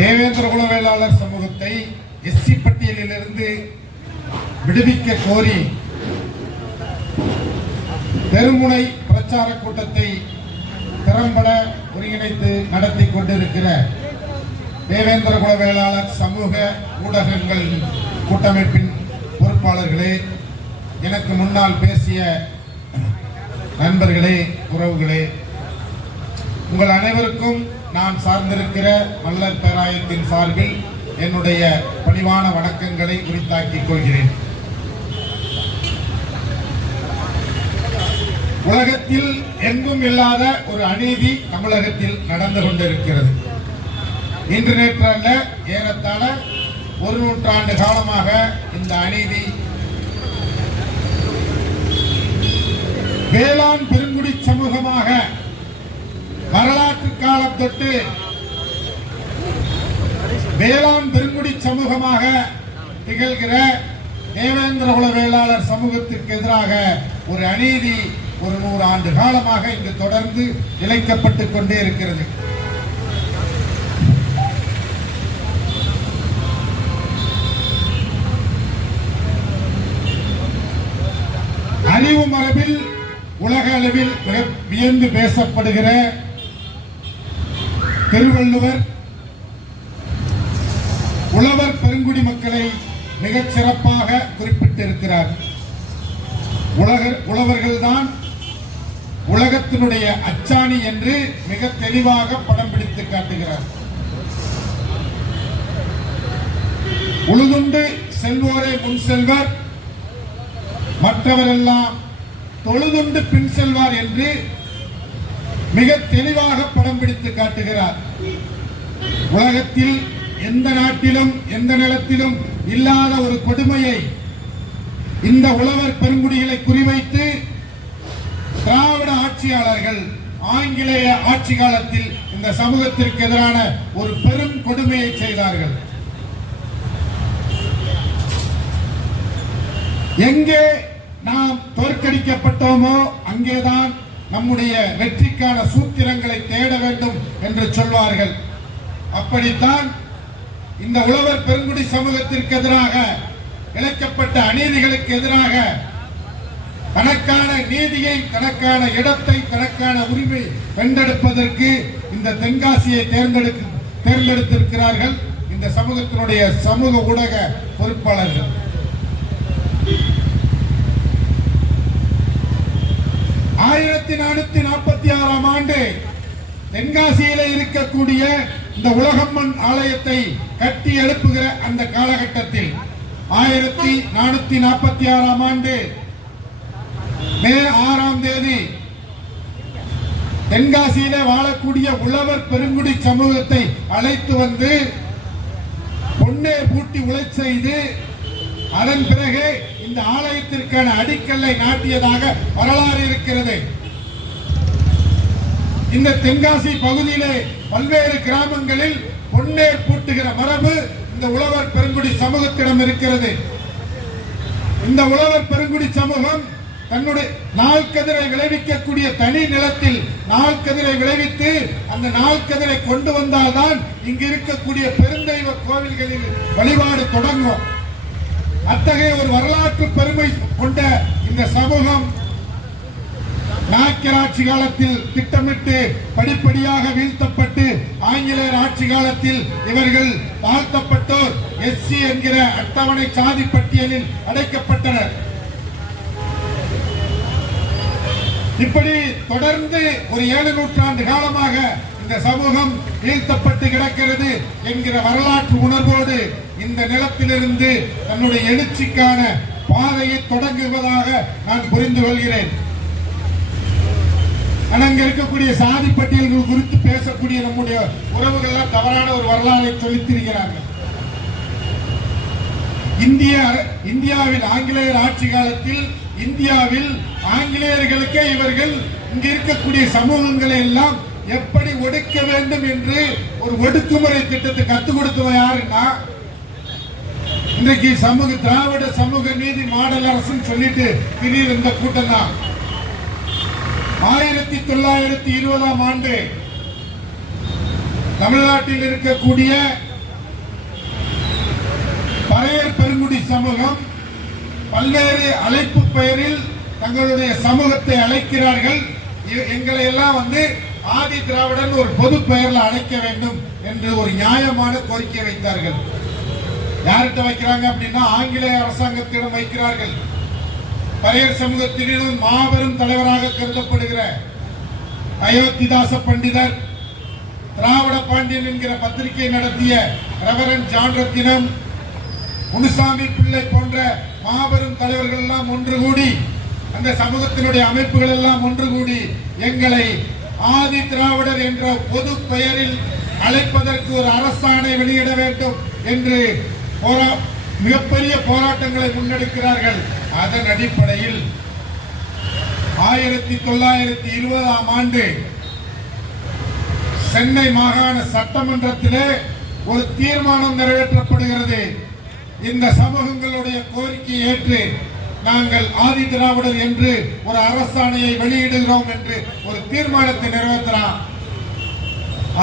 தேவேந்திர குல வேளாளர் சமூகத்தை எஸ்சி பட்டியலிலிருந்து விடுவிக்க கோரி பெருமுனை பிரச்சார கூட்டத்தை திறம்பட ஒருங்கிணைத்து நடத்தி கொண்டிருக்கிற தேவேந்திர குல வேளாளர் சமூக ஊடகங்கள் கூட்டமைப்பின் பொறுப்பாளர்களே, எனக்கு முன்னால் பேசிய நண்பர்களே, உறவுகளே, உங்கள் அனைவருக்கும் நான் சார்ந்திருக்கிற மல்லர் பேராயத்தின் சார்பில் என்னுடைய பணிவான வணக்கங்களை உரித்தாக்கிக் கொள்கிறேன். உலகத்தில் எங்கும் இல்லாத ஒரு அநீதி தமிழகத்தில் நடந்து கொண்டிருக்கிறது. இன்று நேற்று அல்ல, ஏறத்தாழ ஒரு நூற்றாண்டு காலமாக இந்த அநீதி வேளாண் பெருங்குடி சமூகமாக வரலாற்று காலம் தொட்டு வேளாண் பெருங்குடி சமூகமாக திகழ்கிற தேவேந்திர குல வேளாளர் சமூகத்திற்கு எதிராக ஒரு அநீதி ஒரு 100 ஆண்டு காலமாக இங்கு தொடர்ந்து இழைக்கப்பட்டுக் கொண்டே இருக்கிறது. அறிவு மரபில் உலக அளவில் வியந்து பேசப்படுகிற திருவள்ளுவர் உழவர் பெருங்குடி மக்களை மிகச் சிறப்பாக குறிப்பிட்டிருக்கிறார். உழவர்கள்தான் உலகத்தினுடைய அச்சாணி என்று மிக தெளிவாக படம் பிடித்து காட்டுகிறார். உழுதுண்டு செல்வோரே முன் செல்வர், மற்றவரெல்லாம் தொழுதுண்டு பின் செல்வார் என்று மிக தெளிவாக படம் பிடித்து காட்டுகிறார். உலகத்தில் எந்த நாட்டிலும் எந்த நிலத்திலும் இல்லாத ஒரு கொடுமையை இந்த உழவர் பெருங்குடிகளை குறிவைத்து திராவிட ஆட்சியாளர்கள் ஆங்கிலேய ஆட்சி காலத்தில் இந்த சமூகத்திற்கு எதிரான ஒரு பெரும் கொடுமையை செய்தார்கள். எங்கே நாம் தோற்கடிக்கப்பட்டோமோ அங்கேதான் நம்முடைய வெற்றிக்கான சூத்திரங்களை தேட வேண்டும் என்று சொல்வார்கள். அப்படித்தான் இந்த உழவர் பெருங்குடி சமூகத்திற்கு எதிராக இழைக்கப்பட்ட அநீதிகளுக்கு எதிராக தனக்கான நீதியை, தனக்கான இடத்தை, தனக்கான உரிமை வென்றெடுப்பதற்கு இந்த தென்காசியை தேர்ந்தெடுத்திருக்கிறார்கள் இந்த சமூகத்தினுடைய சமூக ஊடக பொறுப்பாளர்கள். ஆயிரத்தி 446 ஆண்டு தென்காசியிலே இருக்கக்கூடிய இந்த உலகம்மன் ஆலயத்தை கட்டி எழுப்புகிற அந்த காலகட்டத்தில் 1446 ஆண்டு மே 6ஆம் தேதி தென்காசியிலே வாழக்கூடிய உழவர் பெருங்குடி சமூகத்தை அழைத்து வந்து பொன்னே பூட்டி உழை செய்து அதன் பிறகு இந்த ஆலயத்திற்கான அடிக்கல்லை நாட்டியதாக வரலாறு இருக்கிறது. இந்த தென்காசி பகுதியிலே பல்வேறு கிராமங்களில் பொன்னேர் பூட்டுகிற மரபு இந்த உழவர் பெருங்குடி சமூகத்திடம் இருக்கிறது. இந்த உழவர் பெருங்குடி சமூகம் தன்னுடைய நாள்கதிரை விளைவிக்கக்கூடிய தனி நிலத்தில் நாள்கதிரை விளைவித்து அந்த நாள்கதிரை கொண்டு வந்தால்தான் இங்கு இருக்கக்கூடிய பெருந்தெய்வ கோவில்களில் வழிபாடு தொடங்கும். அத்தகைய ஒரு வரலாற்று பெருமை கொண்ட இந்த சமூகம் நாயக்கர் ஆட்சி காலத்தில் திட்டமிட்டு படிப்படியாக வீழ்த்தப்பட்டு ஆங்கிலேயர் ஆட்சி காலத்தில் இவர்கள் தாழ்த்தப்பட்டோர் எஸ்சி என்கிற அட்டவணை சாதி பட்டியலில் அடைக்கப்பட்டனர். இப்படி தொடர்ந்து ஒரு 7 நூற்றாண்டு காலமாக இந்த சமூகம் வீழ்த்தப்பட்டு கிடக்கிறது என்கிற வரலாற்று உணர்வோடு இந்த நிலத்திலிருந்து தன்னுடைய எழுச்சிக்கான பாதையை தொடங்குவதாக நான் புரிந்து கொள்கிறேன். அங்க இருக்கக்கூடிய சாதி பட்டியல்கள் குறித்து பேசக்கூடிய நம்முடைய உறவுகள் தவறான ஒரு வரலாறை சொல்லித்திருக்கிறார்கள். இந்தியாவில் ஆங்கிலேயர் ஆட்சி காலத்தில் இந்தியாவில் ஆங்கிலேயர்களுக்கே இவர்கள் இங்க இருக்கக்கூடிய சமூகங்களை எல்லாம் எப்படி ஒடுக்க வேண்டும் என்று ஒரு ஒடுக்குமுறை திட்டத்தை கத்துக் கொடுத்தவன் யாருன்னா இன்றைக்கு திராவிட சமூக நீதி மாடல் அரசுன்னு சொல்லிட்டு திடீர் இந்த கூட்டம் தான். 1920 ஆண்டு தமிழ்நாட்டில் இருக்கக்கூடிய பறையர் பெருங்குடி சமூகம் பல்வேறு அழைப்பு பெயரில் தங்களுடைய சமூகத்தை அழைக்கிறார்கள். எங்களை எல்லாம் ஆதி திராவிடன் ஒரு பொது பெயரில் அழைக்க வேண்டும் என்று ஒரு நியாயமான கோரிக்கை வைத்தார்கள். யார்கிட்ட வைக்கிறாங்க அப்படின்னா ஆங்கிலேய அரசாங்கத்திடம் வைக்கிறார்கள். பறையர் சமூகத்திலும் மாபெரும் தலைவராக கருதப்படுகிற அயோத்திதாச பண்டிதர், திராவிட பாண்டியன் என்கிற பத்திரிகை நடத்திய ரெவரண்ட் ஜான் ரத்தினம், முனுசாமி பிள்ளை போன்ற மாபெரும் தலைவர்கள் எல்லாம் ஒன்று கூடி, அந்த சமூகத்தினுடைய அமைப்புகள் எல்லாம் ஒன்று கூடி எங்களை ஆதி திராவிடர் என்ற பொது பெயரில் அழைப்பதற்கு ஒரு அரசாணை வெளியிட வேண்டும் என்று மிகப்பெரிய போராட்டங்களை முன்னெடுக்கிறார்கள். அதன் அடிப்படையில் 1920ஆம் ஆண்டு சென்னை மாகாண சட்டமன்றத்திலே ஒரு தீர்மானம் நிறைவேற்றப்படுகிறது. இந்த சமூகங்களுடைய கோரிக்கையை ஏற்று நாங்கள் ஆதி திராவிடர் என்று ஒரு அரசாணையை வெளியிடுகிறோம் என்று ஒரு தீர்மானத்தை நிறைவேற்றலாம்.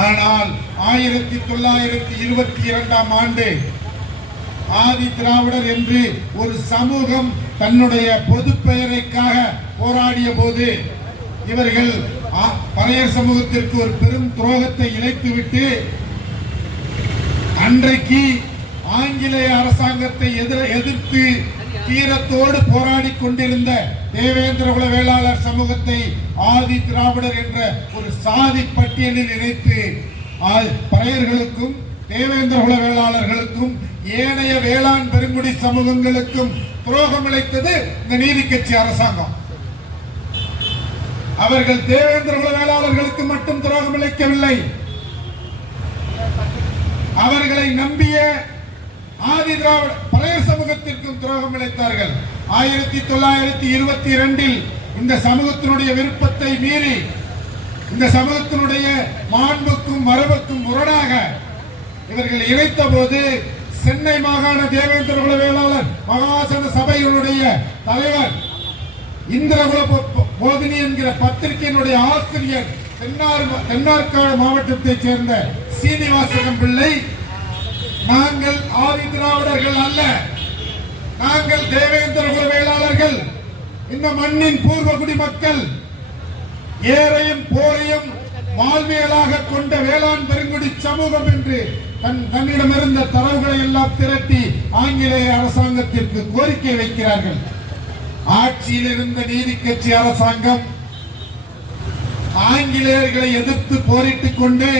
ஆனால் 1922ஆம் ஆண்டு ஆதி திராவிடர் என்று ஒரு சமூகம் தன்னுடைய பொது பெயரைக்காக போராடிய போது இவர்கள் பறையர் சமூகத்திற்கு ஒரு பெரும் துரோகத்தை இழைத்துவிட்டு அன்றைக்கு ஆங்கிலேய அரசாங்கத்தை எதிர்த்து தீரத்தோடு போராடி கொண்டிருந்த தேவேந்திர குல வேளாளர் சமூகத்தை ஆதி திராவிடர் என்ற ஒரு சாதி பட்டியலில் இணைத்து பறையர்களுக்கும் தேவேந்திர குல வேளாளர்களுக்கும் ஏனைய வேளாண் பெருங்குடி சமூகங்களுக்கும் துரோகம் இழைத்தது இந்த நீதி கட்சி அரசாங்கம். அவர்கள் தேவேந்திர குல வேளாளர்களுக்கு மட்டும் துரோகம் இழைக்கவில்லை, அவர்களை நம்பிய ஆதி திராவிட பறையர் சமூகத்திற்கும் துரோகம் இழைத்தார்கள். 1922இல் இந்த சமூகத்தினுடைய விருப்பத்தை மீறி, இந்த சமூகத்தினுடைய மாண்புக்கும் மரபுக்கும் முரணாக இவர்கள் இணைத்த போது சென்னை மாகாண தேவேந்திர குல வேளாளர் மகாசன சபைகளுடைய தலைவர் இந்திரகுல போதினி என்கிற பத்திரிகையினுடைய ஆசிரியர் தென்னார்காடு மாவட்டத்தைச் சேர்ந்த சீனிவாசகம் பிள்ளை, நாங்கள் ஆதி திராவிடர்கள் அல்ல, நாங்கள் தேவேந்திர குல வேளாளர்கள், இந்த மண்ணின் பூர்வ குடிமக்கள், ஏரையும் போரையும் வாழ்வியலாக கொண்ட வேளாண் பெருங்குடி சமூகம் என்று தன்னிடமிருந்த தரவுகளை எல்லாம் திரட்டி ஆங்கிலேய அரசாங்கத்திற்கு கோரிக்கை வைக்கிறார்கள். ஆட்சியில் இருந்த நீதி கட்சி அரசாங்கம் ஆங்கிலேயர்களை எதிர்த்து போரிட்டுக் கொண்டு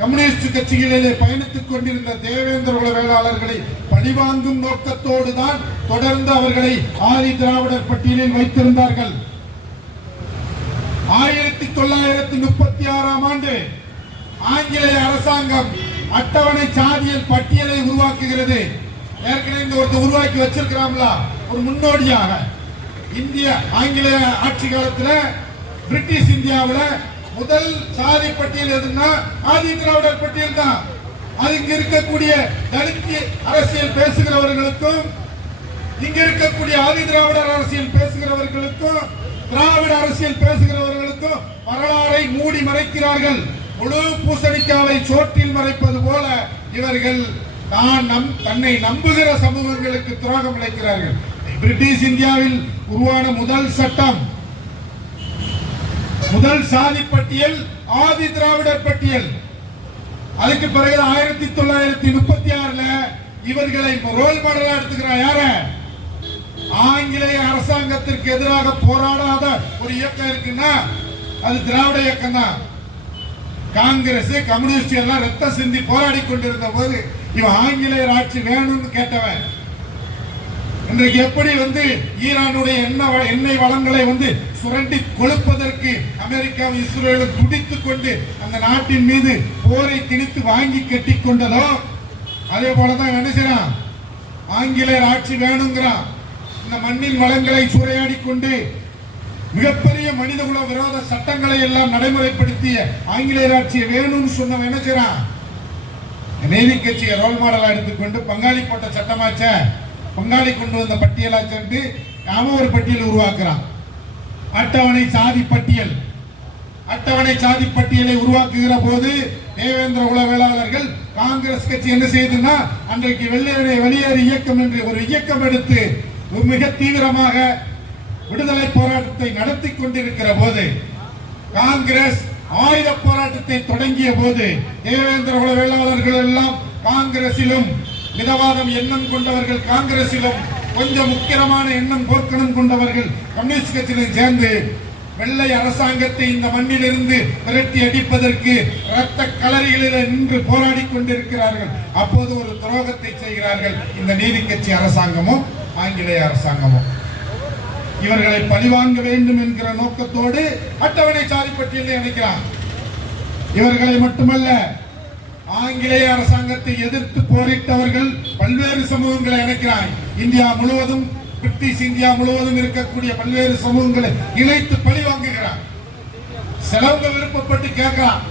கம்யூனிஸ்ட் கட்சிகளிலே பயணித்துக் கொண்டிருந்த தேவேந்திர குல வேளாளர்களை பழிவாங்கும் நோக்கத்தோடு தான் தொடர்ந்து அவர்களை ஆதி திராவிடர் பட்டியலில் வைத்திருந்தார்கள். 1936ஆம் ஆண்டு ஆங்கிலேய அரசாங்கம் அட்டவணை சாதியல் பட்டியலை உருவாக்குகிறது. ஏற்கனவே இந்த ஒருத்தர் உருவாக்கி வச்சிருக்கிறாங்களா ஒரு முன்னோடியாக. இந்திய ஆங்கிலேய ஆட்சி காலத்தில் பிரிட்டிஷ் இந்தியாவில் முதல் சாதி பட்டியல் எதுன்னா ஆதி திராவிடர் பட்டியல் தான். அது இங்க இருக்கக்கூடிய தலித் அரசியல் பேசுகிறவர்களுக்கும், இங்க இருக்கக்கூடிய ஆதி திராவிடர் அரசியல் பேசுகிறவர்களுக்கும், திராவிட அரசியல் பேசுகிறவர்களுக்கும் வரலாறை மூடி மறைக்கிறார்கள். முழு பூசணிக்காவை சோற்றில் மறைப்பது போல இவர்கள் தன்னை நம்புகிற சமூகங்களுக்கு துரோகம் இழைக்கிறார்கள். பிரிட்டிஷ் இந்தியாவில் உருவான முதல் சட்டம், முதல் சாதி பட்டியல் ஆதி திராவிடர் பட்டியல். அதுக்கு பிறகு 1936ல இவர்களை ரோல் மாடலா எடுத்துக்கிறார். யார? ஆங்கிலேய அரசாங்கத்திற்கு எதிராக போராடாத ஒரு இயக்கம் இருக்குன்னா அது திராவிட இயக்கம் தான். காங்கிரஸ் கம்யூனிஸ்ட் எல்லாம் ரத்த சிந்தி போராடி கொண்டிருந்த போது இவன் ஆங்கிலேயர் ஆட்சி வேணும்னு கேட்டவன். இன்றைக்கு எப்படி ஈரானுடைய எண்ணெய் வளங்களை சுரண்டி கொழுப்பதற்கு அமெரிக்காவும் இஸ்ரேலும் துடித்துக் கொண்டு அந்த நாட்டின் மீது போரை திணித்து வாங்கி கட்டி கொண்டதோ அதே போலதான் என்ன செய்யறான், ஆங்கிலேயர் ஆட்சி வேணுங்கிறான். இந்த மண்ணின் வளங்களை சூறையாடி கொண்டு மிகப்பெரிய மனிதகுல விரோத சட்டங்களை எல்லாம் நடைமுறைப்படுத்திய ஆங்கிலேயர் ஆட்சி வேணும்னு சொன்னவன் என்ன செய்யறான், நீதி கட்சியை ரோல் மாடலா எடுத்துக்கொண்டு பங்காளி போட்ட சட்டமாச்ச, பங்காளி கொண்டு வந்த பட்டியலாச்சு அவன் ஒரு பட்டியல் உருவாக்குறான். அட்டவணை சாதி பட்டியல். அட்டவணை சாதி பட்டியலை உருவாக்குகிற போது தேவேந்திர குல வேளாளர்கள் காங்கிரஸ் கட்சி என்ன செய்யுதுன்னா, அன்றைக்கு வெள்ளையனை வெளியேறு இயக்கம் என்று ஒரு இயக்கம் எடுத்து மிக தீவிரமாக விடுதலை போராட்டத்தை நடத்தி கொண்டிருக்கிற போது, காங்கிரஸ் ஆயுத போராட்டத்தை தொடங்கிய போது, தேவேந்திர குல வேளாளர்கள் எல்லாம் காங்கிரசிலும், மிதவாதம் எண்ணம் கொண்டவர்கள் காங்கிரசிலும், கொஞ்சம் முக்கியமான எண்ணம் போர்க்கணம் கொண்டவர்கள் கம்யூனிஸ்ட் கட்சியிலும் சேர்ந்து வெள்ளை அரசாங்கத்தை இந்த மண்ணிலிருந்து விரட்டி அடிப்பதற்கு இரத்த களரிகளில் நின்று போராடி கொண்டிருக்கிறார்கள். அப்போது ஒரு துரோகத்தை செய்கிறார்கள் இந்த நீதி கட்சி அரசாங்கமும் ஆங்கிலேய அரசாங்கமும். இவர்களை பழிவாங்க வேண்டும் என்கிற நோக்கத்தோடு அட்டவணை சாதி பட்டியலில் இணைக்கிறார். இவர்களை மட்டுமல்ல, ஆங்கிலேய அரசாங்கத்தை எதிர்த்து போரிட்டவர்கள் பல்வேறு சமூகங்களை இணைக்கிறார். இந்தியா முழுவதும், பிரிட்டிஷ் இந்தியா முழுவதும் இருக்கக்கூடிய பல்வேறு சமூகங்களை இணைத்து பழி வாங்குகிறார். சிலவங்க விருப்பப்பட்டு கேட்கிறார்,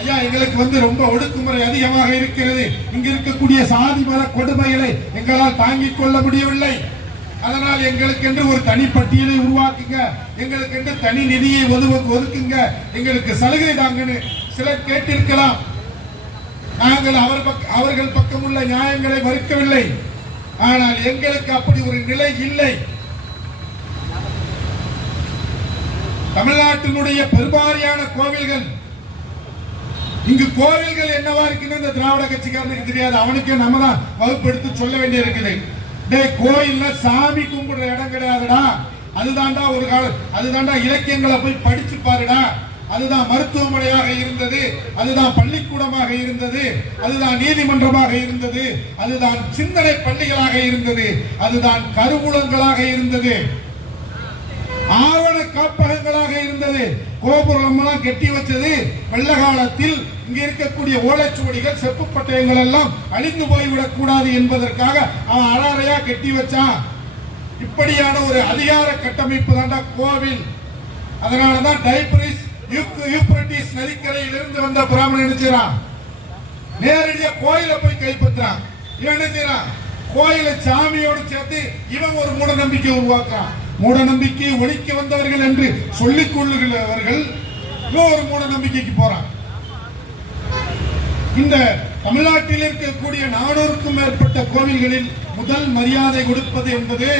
ஐயா எங்களுக்கு ரொம்ப ஒடுக்குமுறை அதிகமாக இருக்கிறது, இங்க இருக்கக்கூடிய சாதி மத கொடுமைகளை எங்களால் தாங்கிக் கொள்ள முடியவில்லை, அதனால் எங்களுக்கு என்று ஒரு தனி பட்டியலை உருவாக்குங்க, எங்களுக்கு என்று தனி நிதியை ஒதுக்குங்க, எங்களுக்கு சலுகை தாங்கன்னு சிலர் கேட்டிருக்கலாம். நாங்கள் அவர்கள் பக்கம் உள்ள நியாயங்களை மறுக்கவில்லை. ஆனால் எங்களுக்கு அப்படி ஒரு நிலை இல்லை. தமிழ்நாட்டினுடைய பெரும்பாலான கோவில்கள், இங்கு கோவில்கள் என்னவா இருக்குன்னு இந்த திராவிட கட்சிக்காரனுக்கு தெரியாது. அவனுக்கே நம்ம தான் வகுப்படுத்தி சொல்ல வேண்டிய இருக்குது. கோயில்ல சாமி கும்பிடுற இடம் கிடையாதுடா, அதுதான்டா ஒரு காலம், அதுதான்டா இலக்கியங்களை போய் படிச்சு பாருடா, அதுதான் மருத்துவமனையாக இருந்தது, அதுதான் பள்ளிக்கூடமாக இருந்தது, அதுதான் நீதிமன்றமாக இருந்தது, அதுதான் சிந்தனை பள்ளிகளாக இருந்தது, அதுதான் கருவூலங்களாக இருந்தது, ஆவண காப்பகங்களாக இருந்தது. கோபுரம் எல்லாம் கட்டி வச்சது வெள்ள காலத்தில் இங்க இருக்கக்கூடிய ஓலைச்சுவடிகள், செப்பு பட்டயங்கள் எல்லாம் அழிந்து போய்விடக் கூடாது என்பதற்காக அவன் அறாறையா கட்டி வச்சான். இப்படியான ஒரு அதிகார கட்டமைப்பு தான்டா கோவில். அதனாலதான் டைப்ரிஸ் யூப்ரட்டிஸ் நதிக்கரையில் இருந்து வந்த பிராமணன் என்ன செய்யறான், நேரடியா கோயில போய் கைப்பற்றான். இவன் என்ன செய்யறான், கோயிலை சாமியோடு சேர்த்து இவன் ஒரு மூட நம்பிக்கை உருவாக்குறான். மூட நம்பிக்கையை ஒழிக்க வந்தவர்கள் என்று சொல்லிக் கொள்ளுகிறவர்கள் ஒரு மூட நம்பிக்கைக்கு போறான். இந்த தமிழ்நாட்டில் இருக்கக்கூடிய 400க்கும் மேற்பட்ட கோவில்களில் முதல் மரியாதை கொடுப்பது என்பது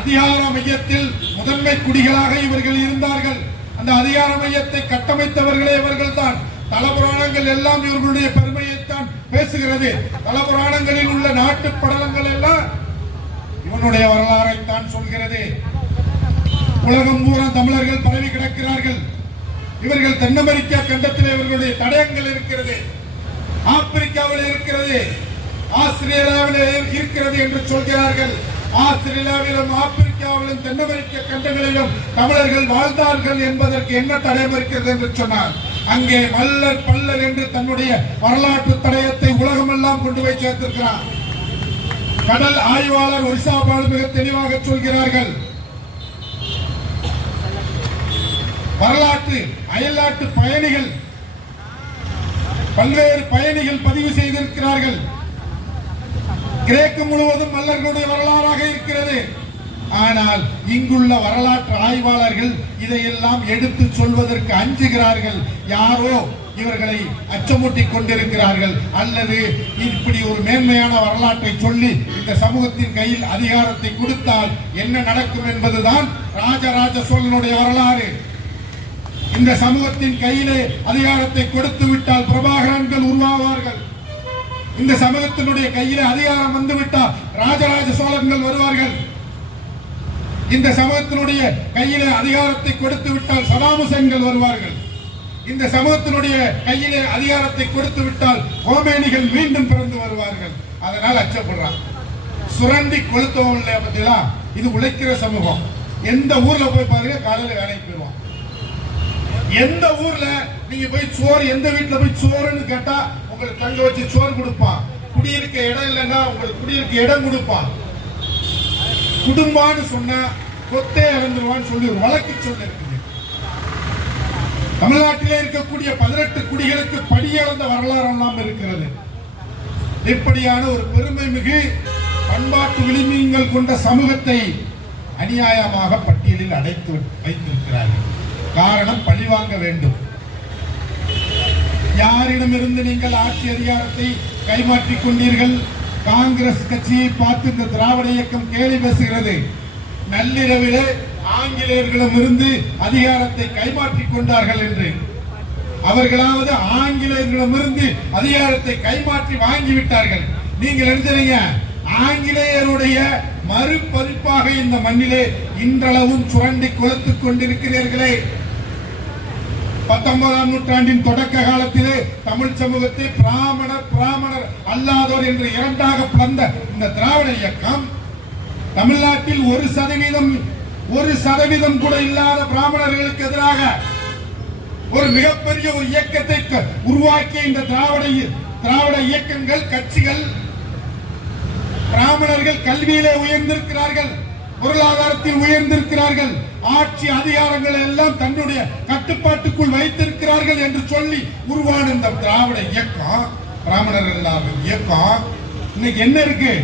அதிகார மையத்தில் முதன்மை குடிகளாக இவர்கள் இருந்தார்கள். அந்த அதிகார மையத்தை கட்டமைத்தவர்களே இவர்கள் தான். தலபுராணங்கள் எல்லாம் இவர்களுடைய பெருமையைத்தான் பேசுகிறது. தலபுராணங்களில் உள்ள நாட்டு படலங்கள் எல்லாம் இவனுடைய வரலாறைத்தான் சொல்கிறது. உலகம் பூரா தமிழர்கள் பரவி கிடக்கிறார்கள். இவர்கள் தென் அமெரிக்கா கண்டத்தில் இவர்களுடைய தடயங்கள் இருக்கிறது, ஆப்பிரிக்காவில் இருக்கிறது, ஆஸ்திரேலியாவில் இருக்கிறது என்று சொல்கிறார்கள். ஆஸ்திரேலியாவிலும் ஆப்பிரிக்காவிலும் தென் அமெரிக்க கண்டங்களிலும் தமிழர்கள் வாழ்ந்தார்கள் என்பதற்கு என்ன தடயம் இருக்கிறது என்று சொன்னார். அங்கே மல்லர் பல்லர் என்று தன்னுடைய வரலாற்று தடயத்தை உலகமெல்லாம் கொண்டு போய் சேர்த்திருக்கிறார். கடல் ஆய்வாளர் ஒரிசா பால் மிக தெளிவாக சொல்கிறார்கள். வரலாற்று அயல்நாட்டு பயணிகள், பல்வேறு பயணிகள் பதிவு செய்திருக்கிறார்கள். கிரேக்கம் முழுவதும் மல்லர்களுடைய வரலாறாக இருக்கிறது. ஆனால் இங்குள்ள வரலாற்று ஆய்வாளர்கள் இதையெல்லாம் எடுத்து சொல்வதற்கு அஞ்சுகிறார்கள். யாரோ இவர்களை அச்சமூட்டி கொண்டிருக்கிறார்கள். அல்லது இப்படி ஒரு மேன்மையான வரலாற்றை சொல்லி இந்த சமூகத்தின் கையில் அதிகாரத்தை கொடுத்தால் என்ன நடக்கும் என்பதுதான் ராஜராஜ சோழனுடைய வரலாறு. இந்த சமூகத்தின் கையிலே அதிகாரத்தை கொடுத்து விட்டால் பிரபாகரன்கள் உருவாவார்கள். இந்த சமூகத்தினுடைய கையிலே அதிகாரம் வந்துவிட்டால் ராஜராஜ சோழர்கள் வருவார்கள். இந்த சமூகத்தினுடைய கையிலே அதிகாரத்தை கொடுத்து விட்டால் சதாம் ஹுசைன்கள் வருவார்கள். இந்த சமூகத்தினுடைய கையிலே அதிகாரத்தை கொடுத்து விட்டால் கோமேனிகள் மீண்டும் பிறந்து வருவார்கள். அதனால் அச்சப்படுறான். சுரண்டி கொளுத்தவங்கள பத்தியா, இது உழைக்கிற சமூகம். எந்த ஊர்ல போய் பாருங்க, காலையில வேலைக்கு போயிடுவான். எந்த ஊர்ல நீங்க போய் சோறு, எந்த வீட்டுல போய் சோறுன்னு கேட்டா உங்களுக்கு தங்க வச்சு சோறு கொடுப்பான். குடியிருக்க இடம் இல்லைன்னா உங்களுக்கு குடியிருக்க இடம் கொடுப்பான். குடும்பான்னு சொன்னா கொத்தே இறந்துருவான்னு சொல்லி ஒரு வழக்கு சொல்ல இருக்குது. தமிழ்நாட்டிலே இருக்கக்கூடிய 18 குடிகளுக்கு படியளந்த வரலாறு எல்லாம் இருக்கிறது. இப்படியான ஒரு பெருமை மிகு பண்பாட்டு விளிம்புகள் கொண்ட சமூகத்தை அநியாயமாக பட்டியலில் அடைத்து வைத்திருக்கிறார்கள். காரணம், பழிவாங்க வேண்டும். யாரிடமிருந்து நீங்கள் ஆட்சி அதிகாரத்தை கைமாற்றிக் கொண்டீர்கள்? காங்கிரஸ் கட்சியை பார்த்து இந்த திராவிட இயக்கம் கேலி பேசுகிறது. நள்ளிரவிலே ஆங்கிலேயர்களிடமிருந்து அதிகாரத்தை கைமாற்றிக் கொண்டார்கள் என்று. அவர்களாவது ஆங்கிலேயர்களிடமிருந்து அதிகாரத்தை கைமாற்றி வாங்கிவிட்டார்கள். நீங்கள் எழுதுறீங்க ஆங்கிலேயருடைய மறுபதிப்பாக இந்த மண்ணிலே இன்றளவும் சுரண்டி கொளுத்துக் கொண்டிருக்கிறீர்களே. 19ஆம் நூற்றாண்டின் தொடக்க காலத்திலே தமிழ் சமூகத்தை பிராமணர் அல்லாதோர் என்று இரண்டாக பிளந்த இந்த திராவிட இயக்கம் தமிழ்நாட்டில் 1% கூட இல்லாத பிராமணர்களுக்கு எதிராக ஒரு மிகப்பெரிய ஒரு இயக்கத்தை உருவாக்கிய இந்த திராவிட இயக்கங்கள், கட்சிகள், பிராமணர்கள் கல்வியிலே உயர்ந்திருக்கிறார்கள், பொருளாதாரத்தில் உயர்ந்திருக்கிறார்கள், ஆட்சி அதிகாரங்கள் எல்லாம் தன்னுடைய கட்டுப்பாட்டுக்குள் வைத்திருக்கிறார்கள் என்று சொல்லி உருவான இந்த திராவிட இயக்கம், பிராமணர்கள் இயக்கம் இன்னைக்கு என்ன இருக்கு?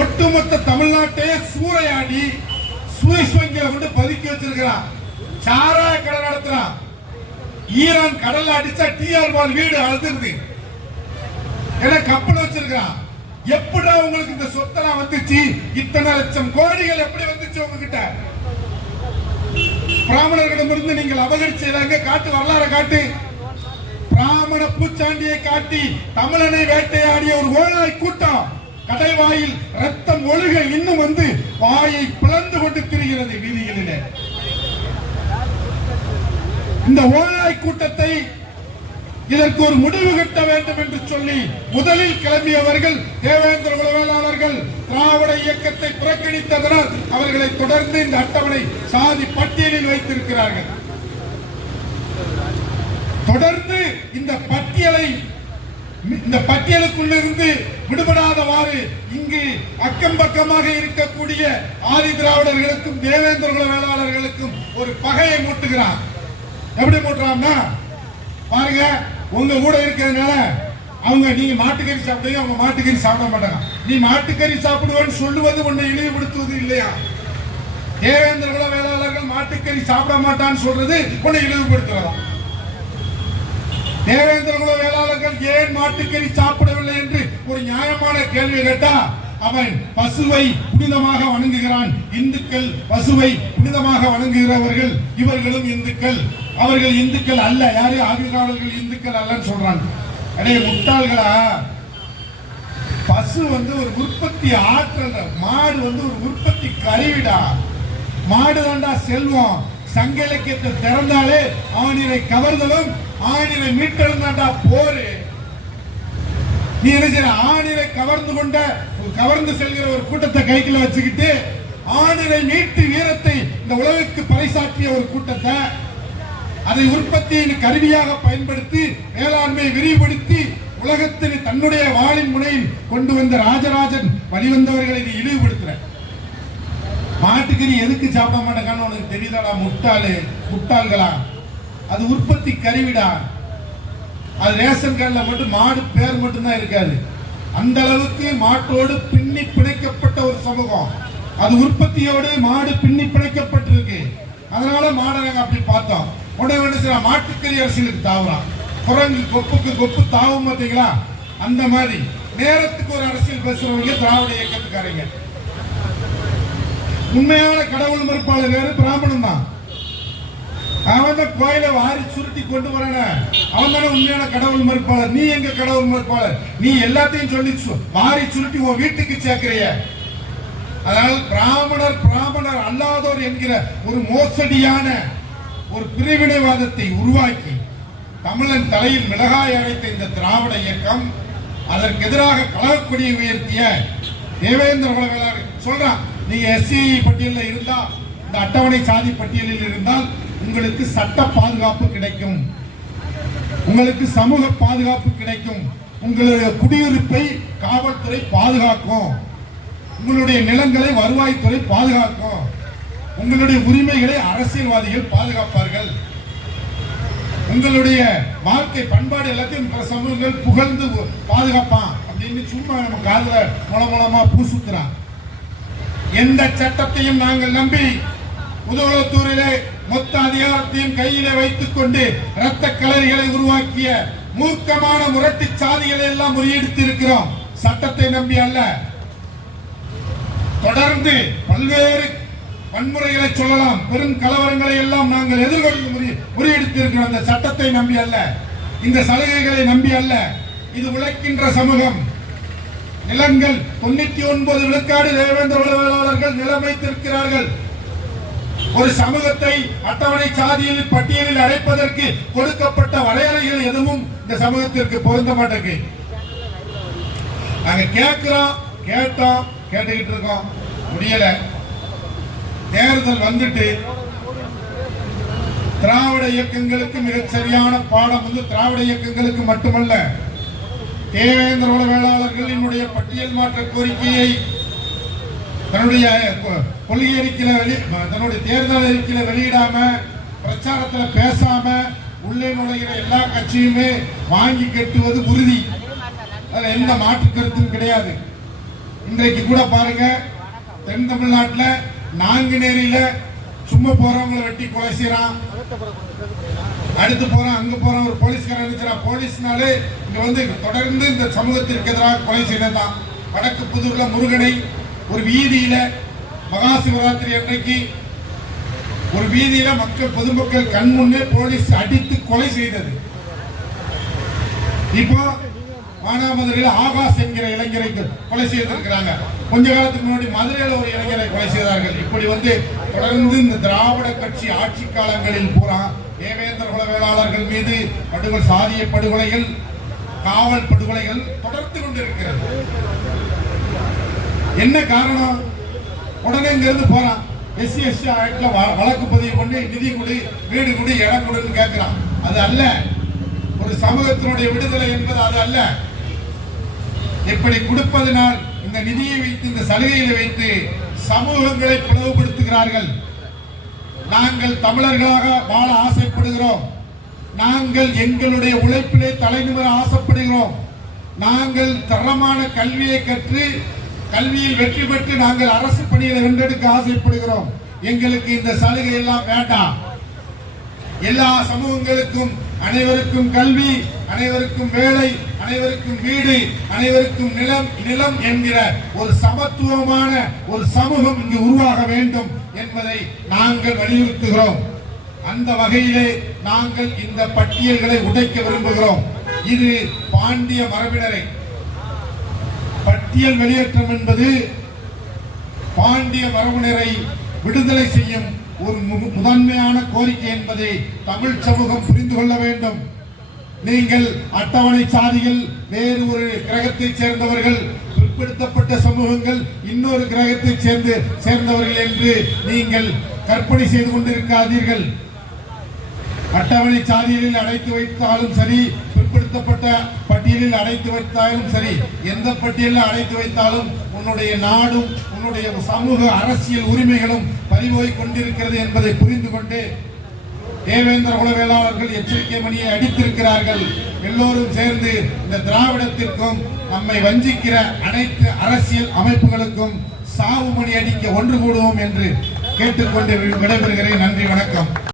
ஒட்டுமொத்த தமிழ்நாட்டையே சூறையாடி சுவிஸ் வங்கியில கொண்டு பதுக்கி வச்சிருக்கிறான். சாராய கடை நடத்துறான். ஈரான் கடல்ல அடிச்சா டிஆர் பால் வீடு அழுதுருது. ஏன்னா கப்பல் வச்சிருக்கிறான். எப்படா உங்களுக்கு இந்த சொத்தெல்லாம் வந்துச்சு? இத்தனை லட்சம் கோடிகள் எப்படி வந்துச்சு உங்ககிட்ட? பிராமணர்களிடமிருந்து நீங்கள் அபகரிச்ச காட்டு, வரலாறு காட்டு. பிராமண பூச்சாண்டியை காட்டி தமிழனை வேட்டையாடிய ஒரு ஓநாய் கூட்டம் கடைவாயில் ரத்தம் ஒழுக இன்னும் வந்து வாயை பிளந்து கொண்டு திரிகிறது வீதிகளிலே. இந்த ஓநாய் கூட்டத்தை இதற்கு ஒரு முடிவு கட்ட வேண்டும் என்று சொல்லி முதலில் கிளம்பியவர்கள் தேவேந்திர குல வேளாளர்கள். திராவிட இயக்கத்தை புறக்கணித்ததனால் அவர்களை தொடர்ந்து இந்த அட்டவணை சாதி பட்டியலில் வைத்திருக்கிறார்கள். தொடர்ந்து இந்த பட்டியலுக்குள்ளிருந்து விடுபடாதவாறு இங்கு அக்கம் பக்கமாக இருக்கக்கூடிய ஆதி திராவிடர்களுக்கும் தேவேந்திர குல வேளாளர்களுக்கும் ஒரு பகையை மூட்டுகிறான். எப்படி மூட்டுறான்னா பாருங்க, உங்க கூட இருக்கிறதுனால அவங்க நீங்க மாட்டுக்கறி சாப்பிடுங்க, அவங்க மாட்டுக்கறி சாப்பிட மாட்டாங்க. நீ மாட்டுக்கறி சாப்பிடுவேன்னு சொல்லுவது உன்னை இழிவுபடுத்துவது இல்லையா? தேவேந்திர குல வேளாளர்கள் மாட்டுக்கறி சாப்பிட மாட்டான்னு சொல்றது உன்னை இழிவுபடுத்துறதா? தேவேந்திர குல வேளாளர்கள் ஏன் மாட்டுக்கறி சாப்பிடவில்லை என்று ஒரு நியாயமான கேள்வி கேட்டா அவன் பசுவை புனிதமாக வணங்குகிறான். இந்துக்கள் பசுவை புனிதமாக வணங்குகிறவர்கள், இவர்களும் இந்துக்கள், அவர்கள் இந்துக்கள் அல்ல. யாரு? ஆதிதிராவிடர்கள் இந்துக்கள் அல்லன்னு சொல்றாங்க. அடே முட்டாள்களா! பசு ஒரு உற்பத்தி ஆற்றல், மாடு ஒரு உற்பத்தி கருவிடா. மாடு தாண்டா செல்வம். சங்க இலக்கியத்தை திறந்தாலே ஆணிரை கவர்தலும் ஆணிரை மீட்டலும் தாண்டா போரு. நீ என்ன செய்ய? ஆணிரை கவர்ந்து செல்கிற ஒரு கூட்டத்தை கைக்குள்ள வச்சுக்கிட்டு ஆணிரை மீட்டு வீரத்தை இந்த உலகுக்கு பறைசாற்றிய ஒரு கூட்டத்தை, அதை உற்பத்தியின் கருவியாக பயன்படுத்தி வேளாண்மை விரிவுபடுத்தி உலகத்தில் தன்னுடைய வாளின் முனையில் கொண்டு வந்த ராஜராஜன் வழிவந்தவர்களை நீ இழிவுபடுத்துற. மாட்டுக்கறி எதுக்கு சாப்பிட மாட்டேங்கான்னு உனக்கு தெரியுதாடா? முட்டாள்களா! அது உற்பத்தி கருவிடா. அது ரேஷன் கார்டுல மட்டும் மாடு பேர் மட்டும்தான் இருக்காது. அந்த அளவுக்கு மாட்டோடு பின்னி பிணைக்கப்பட்ட ஒரு சமூகம். அது உற்பத்தியோடு மாடு பின்னி பிணைக்கப்பட்டிருக்கு. அதனால மாடை நாங்க அப்படி பார்த்தோம். உடனே மாட்டுக்கறி அரசியலுக்கு தாவுறான். குரங்கு கொப்புக்கு கொப்பு தாவும் பார்த்தீங்களா? அந்த மாதிரி நேரத்துக்கு ஒரு அரசியல் பேசுறவங்க திராவிட இயக்கத்துக்காரங்க. உண்மையான கடவுள் மறுப்பாளர் வேறு பிராமணன் தான். அவன் தான் கோயிலை வாரி சுருட்டி கொண்டு வரான. அவன் தானே உண்மையான கடவுள் மறுப்பாளர். நீ எங்க கடவுள் மறுப்பாளர்? நீ எல்லாத்தையும் சொல்லி வாரி சுருட்டி உன் வீட்டுக்கு சேர்க்கிறிய. அதனால் பிராமணர் அல்லாதோர் என்கிற ஒரு மோசடியான ஒரு பிரிவினைவாதத்தை உருவாக்கி தமிழன் தலையில் மிளகாய் அரைத்த இந்த திராவிட இயக்கம், அதற்கு எதிராக கலகக்கொடியை உயர்த்திய தேவேந்திர குல வேளாளர் சொல்றான். நீங்க எஸ்சி பட்டியலில் இருந்தா, இந்த அட்டவணை சாதி பட்டியலில் இருந்தால் உங்களுக்கு சட்ட பாதுகாப்பு கிடைக்கும், உங்களுக்கு சமூக பாதுகாப்பு கிடைக்கும், உங்களுடைய குடியிருப்பை காவல்துறை பாதுகாக்கும், உங்களுடைய நிலங்களை வருவாய்த்துறை பாதுகாக்கும், உங்களுடைய உரிமைகளை அரசியல்வாதிகள் பாதுகாப்பார்கள், உங்களுடைய வாழ்க்கை பண்பாடு எல்லாத்தையும் சமூகங்கள் புகழ்ந்து பாதுகாப்பான் அப்படின்னு சும்மா நம்ம காதுல மூலமா பூசுத்துறான். எந்த சட்டத்தையும் நாங்கள் நம்பி முதுகுளத்தூரிலே மொத்த அதிகாரத்தையும் கையிலே வைத்துக் கொண்டு இரத்த கலரிகளை உருவாக்கிய மூர்க்கமான முரட்டு சாதிகளை எல்லாம் முறியடித்து இருக்கிறோம். சட்டத்தை நம்பி அல்ல. தொடர்ந்து பல்வேறு வன்முறைகளை சொல்லலாம், பெரும் கலவரங்களை எல்லாம் நாங்கள் எதிர்கொண்டு முறியடித்து இருக்கிறோம். அந்த சட்டத்தை நம்பி அல்ல, இந்த சலுகைகளை நம்பி அல்ல. இது உழைக்கின்ற சமூகம். நிலங்கள் 99 விழுக்காடு தேவேந்திர உளவியலாளர்கள் நிலம் வைத்திருக்கிறார்கள். ஒரு சமூகத்தை அட்டவணை சாதியில் பட்டியலில் அடைப்பதற்கு கொடுக்கப்பட்ட வரையறைகள் எதுவும் இந்த சமூகத்திற்கு பொருந்த மாட்டேங்குது. நாங்க கேட்கிறோம், கேட்டோம், கேட்டுக்கிட்டு இருக்கோம், முடியல. தேர்தல் வந்துட்டு திராவிட இயக்கங்களுக்கு மிகச் சரியான பாடம் திராவிட இயக்கங்களுக்கு மட்டுமல்ல, தேவேந்திர உளவியலாளர்களினுடைய பட்டியல் மாற்ற கோரிக்கையை தன்னுடைய கொள்கை அறிக்கையில தன்னுடைய தேர்தல் அறிக்கையில வெளியிடாம, பிரச்சாரத்துல பேசாம உள்ளே நுழைகிற எல்லா கட்சியுமே வாங்கி கட்டுவது உறுதி. அதுல எந்த மாற்று கருத்தும் கிடையாது. இன்றைக்கு கூட பாருங்க, தென் தமிழ்நாட்டில் நாங்குநேரியில சும்மா போறவங்களை வெட்டி கொலை செய்யறான். அடுத்து போறான், அங்க போறான், ஒரு போலீஸ்காரன் நினைச்சான். போலீஸ்னாலே இங்க தொடர்ந்து இந்த சமூகத்திற்கு எதிராக கொலை செய்யறதான். வடக்கு புதூர்ல முருகனை ஒரு வீதியில மகா சிவராத்திரி அன்றைக்கு ஒரு வீதியில பொதுமக்கள் கண் முன்னே போலீஸ் அடித்து கொலை செய்தது. இப்போ மானாமதுரையில் ஆகாஷ் என்கிற இளைஞரை கொலை செய்திருக்கிறாங்க. கொஞ்ச காலத்துக்கு முன்னாடி மதுரையில் ஒரு இளைஞரை கொலை செய்தார்கள். இப்படி தொடர்ந்து இந்த திராவிட கட்சி ஆட்சி காலங்களில் பூரா தேவேந்திர உளவியலாளர்கள் மீது படுகொலை, சாதிய படுகொலைகள், காவல் படுகொலைகள் தொடர்ந்து கொண்டிருக்கிறது. என்ன காரணம்? உடனே இங்க இருந்து போறான், SC ST ஆக்ட்ல வழக்கு பதிவு பண்ணி நிதி கொடு, வீடு கொடு, இடம் கொடுன்னு கேட்கிறான். அது அல்ல ஒரு சமூகத்தினுடைய விடுதலை என்பது. அது அல்ல. இப்படி கொடுப்பதனால் இந்த நிதியை வைத்து, இந்த சலுகையை வைத்து சமூகங்களை பிளவுபடுத்துகிறார்கள். நாங்கள் தமிழர்களாக வாழ ஆசைப்படுகிறோம். நாங்கள் எங்களுடைய உழைப்பிலே தலைநிமிர ஆசைப்படுகிறோம். நாங்கள் தரமான கல்வியை கற்று கல்வியில் வெற்றி பெற்று நாங்கள் அரசு பணிகளை வென்றெடுக்க ஆசைப்படுகிறோம். எங்களுக்கு இந்த சலுகை எல்லாம் வேண்டாம். எல்லா சமூகங்களுக்கும் அனைவருக்கும் கல்வி, அனைவருக்கும் வேலை, அனைவருக்கும் வீடு, அனைவருக்கும் நிலம் என்கிற ஒரு சமத்துவமான ஒரு சமூகம் இங்கு உருவாக வேண்டும் என்பதை நாங்கள் வலியுறுத்துகிறோம். அந்த வகையிலே நாங்கள் இந்த பட்டியல்களை உடைக்க விரும்புகிறோம். இது பாண்டிய மரபினரை பட்டியல் வெளியேற்றம் என்பது பாண்டிய மரபினரை விடுதலை செய்யும் ஒரு முதன்மையான கோரிக்கை என்பதை தமிழ் சமூகம் புரிந்து கொள்ள வேண்டும். நீங்கள் அட்டவணை சாதிகள், வேறு ஒரு கிரகத்தை சேர்ந்தவர்கள், பிற்படுத்தப்பட்ட சமூகங்கள் இன்னொரு கிரகத்தை சேர்ந்தவர்கள் என்று நீங்கள் கற்பனை செய்து கொண்டிருக்காதீர்கள். அட்டவணை சாதிகளில் அடைத்து வைத்தாலும் சரி, பிற்படுத்தப்பட்ட பட்டியலில் அடைத்து வைத்தாலும் சரி, எந்த பட்டியலில் அடைத்து வைத்தாலும் உன்னுடைய நாடும் உன்னுடைய சமூக அரசியல் உரிமைகளும் பறிபோய் கொண்டிருக்கிறது என்பதை புரிந்து கொண்டு தேவேந்திர உளவியலாளர்கள் எச்சரிக்கை மணியை அடித்திருக்கிறார்கள். எல்லோரும் சேர்ந்து இந்த திராவிடத்திற்கும் நம்மை வஞ்சிக்கிற அனைத்து அரசியல் அமைப்புகளுக்கும் சாவு மணி அடிக்க ஒன்று கூடுவோம் என்று கேட்டுக்கொண்டு விடைபெறுகிறேன். நன்றி, வணக்கம்.